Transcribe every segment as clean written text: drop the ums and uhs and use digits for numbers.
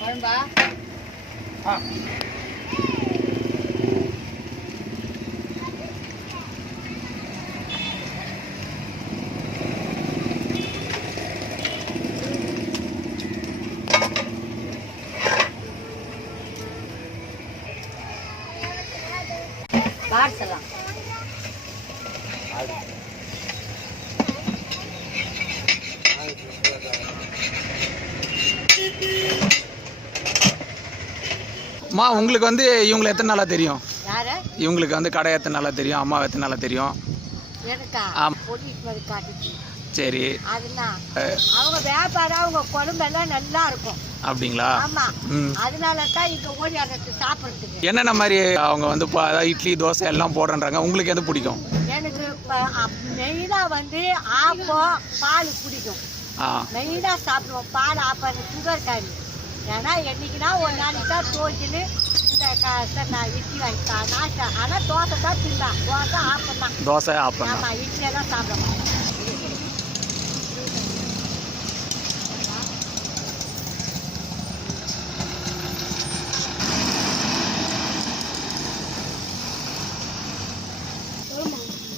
குழம்பா பார்சலாம் அம்மா உங்களுக்கு வந்து இவங்களை எத்தனை நாளாக தெரியும்? யாரு இவங்களுக்கு வந்து கடை எத்தனை நாளாக தெரியும்? அம்மா எத்தனை நாளாக தெரியும்? எனக்கா ஆமாம். போலீஸ் மாதிரி காட்டுச்சு. சரி. அதுதான் அவங்க வியாபாரம் அவங்க குழம்பெல்லாம் நல்லா இருக்கும். அப்படிங்களா? ஆமா. அதனால தான் இங்க ஓடியாடுறது சாப்பிட்றதுக்கு. என்னென்ன மாதிரி அவங்க வந்து இட்லி தோசை எல்லாம் போடுறாங்க? உங்களுக்கு எது பிடிக்கும்? எனக்கு மெயினா வந்து ஆப்பம் பால் பிடிக்கும். மெயினா சாப்பிடுவோம் பால் ஆப்பம் சுகர் காய். ஏன்னா என்னைக்குன்னா ஒரு நாளைக்கு தான் தோச்சின்னு இந்த இட்லி வாங்கிட்டா நாட்டா. ஆனால் தோசை தான் தின்னா. தோசை ஆப்பம் தான். தோசை ஆப்பம். ஆமா, இட்லியெல்லாம் சாப்பிட மாட்டேன்.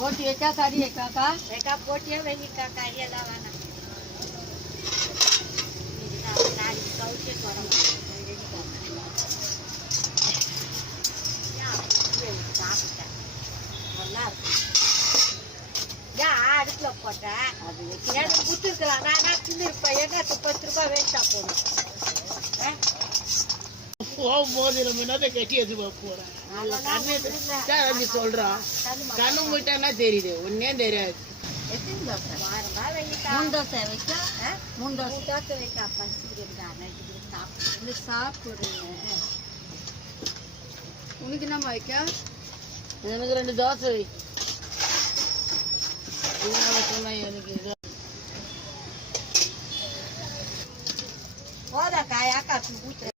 போட்டி வைக்கா கறி வைக்காக்கா வைக்கா போட்டியே வைக்கா கறியெல்லாம் வேணாம். நாளைக்கு கவுச்சு தொடங்க சாப்பிட்டேன் நல்லா இருக்கும். ஏன் அடுப்புல போட்டேன் அது எனக்கு குத்துருக்கலாம். நானா தின்னு இருப்பேன். என்ன 10 ரூபாய் வேஸ்டா போகணும். போகும்போது நம்ம என்ன கட்டி வச்சு போறேன் சொல்றான். கண்ணு போயிட்டான்னா தெரியுது, ஒன்னே தெரியாது. உனக்கு என்ன வைக்க? எனக்கு 2 தோசை வை. எனக்கு போதா காயா காசு ஊற்று.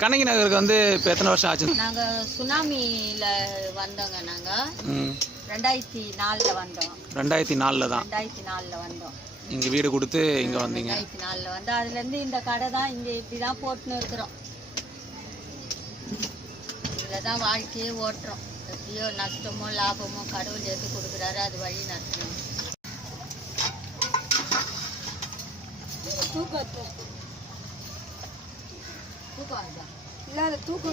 கண்ணகி நகருக்கு வந்து இப்போ எத்தனை வருஷம் ஆச்சு? நாங்கள் சுனாமியில் வந்தோங்க. நாங்கள் 2004 வந்தோம். 2004 தான். 2004 வந்தோம். இங்கே வீடு கொடுத்து இங்கே வந்தீங்க. 2004 வந்து அதுலேருந்து இந்த கடை தான் இங்கே இப்படி தான் போட்டுன்னு இருக்கிறோம். இதில் தான் வாழ்க்கையே ஓட்டுறோம். எப்படியோ நஷ்டமோ லாபமோ கடவுள் எது கொடுக்குறாரு அது வழி நடத்தணும்.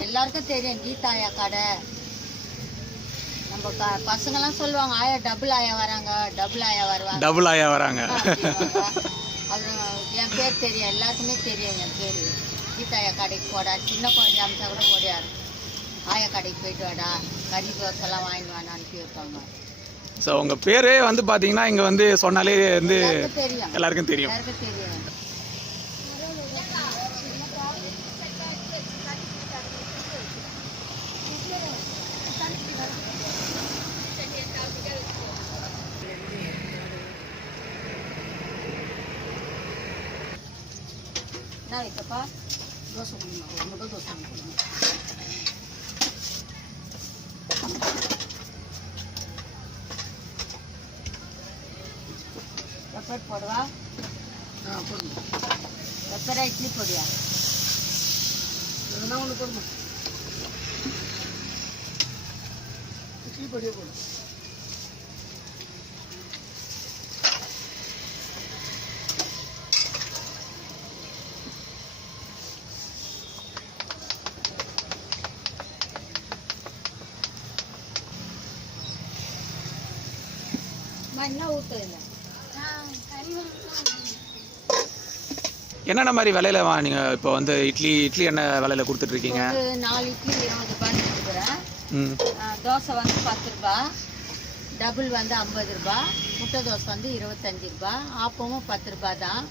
எல்லாருக்கும் தெரியும் கீதாயா கடை. நம்ம பசங்கெல்லாம் சொல்லுவாங்க ஆயா டபுள் ஆயா வராங்க, டபுள் ஆயா வருவாங்க, டபுள் ஆயா வராங்க. அது என் பேர் தெரியும், எல்லாருக்குமே தெரியும் என் பேர். கீதாயா கடைக்கு போடா, சின்ன குழந்தை அமிச்சா கூட ஓடியாரு. ஆயா கடைக்கு போயிட்டு வாடா, கறி தோசைலாம் வாங்கிட்டு வான்னு அனுப்பி வைப்பாங்க. ஸோ உங்கள் பேரே வந்து பார்த்தீங்கன்னா இங்கே வந்து சொன்னாலே வந்து தெரியும், எல்லாருக்கும் தெரியும். எல்லாருக்கும் தெரியும். என்ன வைக்கப்பா? தோசை கொடுங்க, முட்டை தோசை கொடுங்க. பெப்பர் போடுவா? போடுங்க. பெப்பரா இட்லி பொடியா? எதுனா ஒன்று போடுமா? இட்லி பொடியே போடும். என்ன ஊற்றுங்க? என்னென்ன மாதிரி விலையில நீங்கள் இப்போ வந்து இட்லி என்ன விலையில கொடுத்துட்ருக்கீங்க? 4 இட்லி 20 ரூபாய்க்கு கொடுக்குறேன். தோசை வந்து 10 ரூபா, டபுள் வந்து 50 ரூபா, முட்டை தோசை வந்து 25 ரூபா, ஆப்பமும் 10 ரூபா தான்,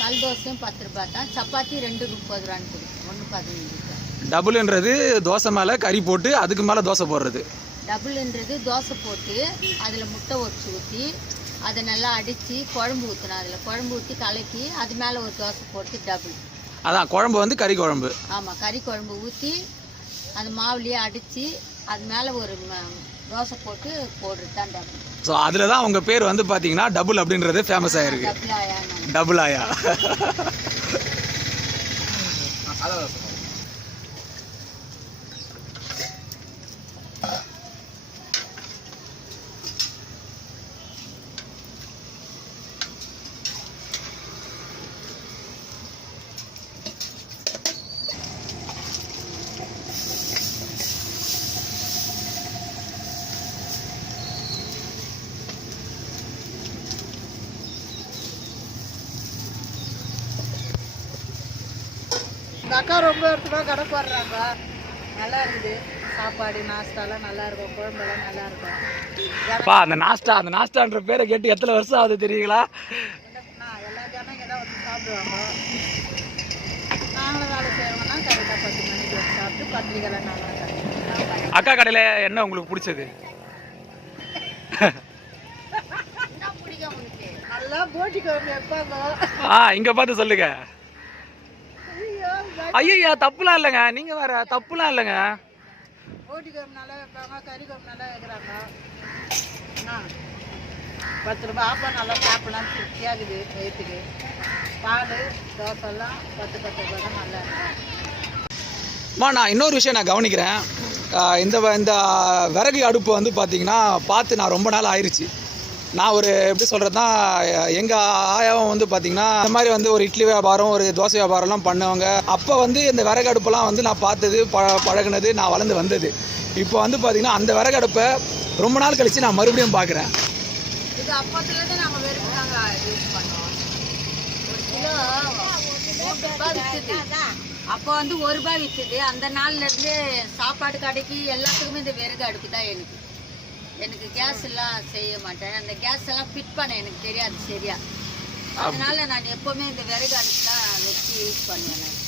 கல் தோசையும் 10 ரூபா தான், சப்பாத்தி 2 30 ரூபான்னு கொடுக்கும், 1 15 ரூபா. டபுள்ன்றது தோசை மேலே கறி போட்டு அதுக்கு மேலே தோசை போடுறது. டபுள்ன்றது தோசை போட்டு அதில் முட்டை ஒடிச்சு ஊற்றி அதை நல்லா அடித்து குழம்பு ஊற்றணும், அதில் குழம்பு ஊற்றி கலக்கி அது மேலே ஒரு தோசை போட்டு டபுள். அதான் குழம்பு வந்து கறி குழம்பு. ஆமாம், கறி குழம்பு ஊற்றி அந்த மாவுலேயே அடித்து அது மேலே ஒரு தோசை போட்டு போடுறது தான் டபுள். ஸோ அதில் தான் உங்கள் பேர் வந்து பார்த்தீங்கன்னா டபுள் அப்படின்றது ஃபேமஸ் ஆகிருக்கு. டபுள் ஆயா. டபுள் ஆயா. அக்கா ரொம்ப இடத்துல கடை போடுறாங்க, நல்லா இருக்குது, சாப்பாடு நாஸ்டாலாம் நல்லா இருக்கும், குழம்பெல்லாம் நல்லா இருக்கும். அந்த நாஸ்டான்ற பேரை கேட்டு எத்தனை வருஷம் ஆகுது தெரியுங்களா? எல்லா ஜனம் இங்கே தான் வந்து சாப்பிடுவாங்க. நாங்களும் வேலை செய்வோம்னா கரெக்டாக 10 மணிக்கு வந்து சாப்பிட்டு பத்திரிக்கைலாம் நல்லா. அக்கா கடையில் என்ன உங்களுக்கு பிடிச்சது? நல்லா போட்டி குழம்பு வைப்பாங்க. இங்கே பார்த்து சொல்லுங்க. ஐயா தப்புலாம் இல்லைங்க, நீங்கள் வேற தப்புலாம் இல்லைங்க. போட்டி குழம்பு நல்லா வைப்பாங்க, கறி குழம்பு நல்லா வைக்கிறாங்க. 10 ரூபா ஆப்பம் நல்லா சாப்பிடலாம், திருப்தியாகுது வயிற்றுக்கு. பால் தோசைலாம் 10 ரூபா தான் நல்லா இருக்கும். நான் இன்னொரு விஷயம் நான் கவனிக்கிறேன். இந்த விறகு அடுப்பு வந்து பார்த்தீங்கன்னா பார்த்து நான் ரொம்ப நாள் ஆயிடுச்சு. நான் ஒரு எப்படி சொல்கிறதுனா, எங்கள் ஆயாவும் வந்து பார்த்திங்கன்னா இந்த மாதிரி வந்து ஒரு இட்லி வியாபாரம் ஒரு தோசை வியாபாரம்லாம் பண்ணுவாங்க. அப்போ வந்து இந்த விறகு அடுப்பெல்லாம் வந்து நான் பார்த்தது பழகுனது, நான் வளர்ந்து வந்தது. இப்போ வந்து பார்த்திங்கன்னா அந்த விறகு அடுப்பை ரொம்ப நாள் கழித்து நான் மறுபடியும் பார்க்குறேன். இது அப்போத்துலேருந்து நாங்கள் வெறுப்பாங்க யூஸ் பண்ணுவோம். 1 கிலோ 3 ரூபா விற்றுது. அப்போ வந்து 1 ரூபா விற்றுது. அந்த நாள்லேருந்து சாப்பாடு கடைக்கு எல்லாத்துக்குமே இந்த விறகு அடுப்பு தான். எனக்கு கேஸ் எல்லாம் செய்ய மாட்டேன், அந்த கேஸ் எல்லாம் ஃபிட் பண்ண எனக்கு தெரியாது சரியா. அதனால நான் எப்போவுமே இந்த விறகு அடுப்பு தான் வச்சு யூஸ் பண்ணுவேன்.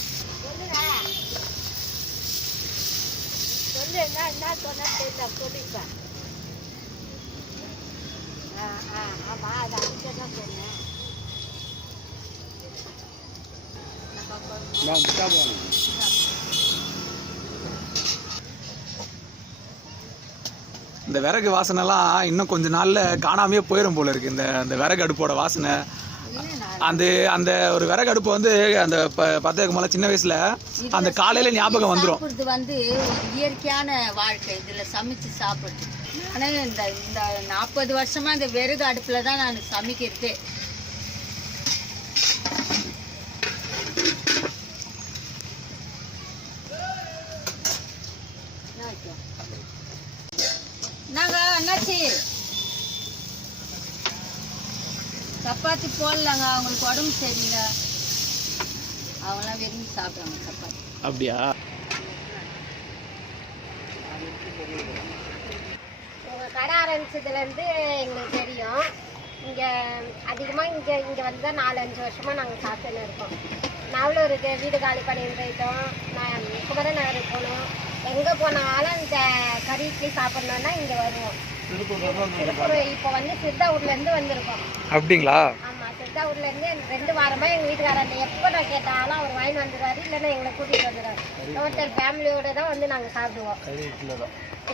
இந்த விறகு வாசனைலாம் இன்னும் கொஞ்ச நாளில் காணாமையே போயிடும் போல இருக்குது. இந்த விறகு அடுப்போட வாசனை, அந்த ஒரு விறகு அடுப்பு வந்து அந்த 10 மேலே சின்ன வயசில் அந்த காலையில் ஞாபகம் வந்துடும். இது வந்து ஒரு இயற்கையான வாழ்க்கை, இதில் சமைச்சு சாப்பிடுறது. ஆனால் இந்த 40 வருஷமாக இந்த விறகு அடுப்பில் தான் நான் சமைக்கிறதே. அண்ணாச்சி சப்பாத்தி போடலாங்க, அவங்களுக்கு உடம்பு சரியில்லை, அவங்களாம் விரும்பி சாப்பிடுவாங்க சப்பாத்தி. அப்படியா? உங்கள் கடை ஆரம்பிச்சதுலேருந்து எங்களுக்கு தெரியும். இங்கே அதிகமாக இங்கே வந்து 4-5 வருஷமாக நாங்கள் சாப்பிட்டுன்னு இருக்கோம். நவலூருக்கு வீடு காலி பண்ணிட்டு போயிட்டோம், நான் குமரன் நகருக்கு போனோம். எங்கே போனாலும் இந்த கறி இட்லி சாப்பிட்ணுன்னா இங்கே வருவோம். திருப்பூர் இப்போ வந்து சித்தாவூர்லேருந்து வந்திருக்கோம். அப்படிங்களா? ஆமாம், சித்தாவூர்லேருந்து 2 வாரமாக எங்கள் வீட்டுக்காரன் எப்போ நான் கேட்டாலும் அவர் வாங்கி வந்துடுவார், இல்லைன்னா எங்களை கூட்டிகிட்டு வந்துடுவார். டோட்டல் ஃபேமிலியோடு தான் வந்து நாங்கள் சாப்பிடுவோம்.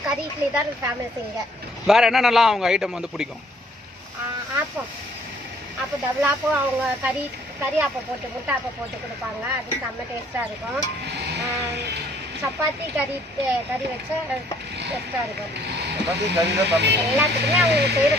கறி இட்லி தான் ஃபேமஸ் இங்கே. வேறு என்னென்னலாம் அவங்க ஐட்டம் வந்து பிடிக்கும்? ஆப்பம், அப்போ டபுள் ஆப்பம், அவங்க கறி ஆப்பம் போட்டு முட்டை ஆப்பம் போட்டு கொடுப்பாங்க, அது செம்ம டேஸ்ட்டாக இருக்கும். சப்பாத்தி கறி வச்சா டேஸ்ட்டாக இருக்கும். எல்லாத்துக்குமே அவங்க செய்கிற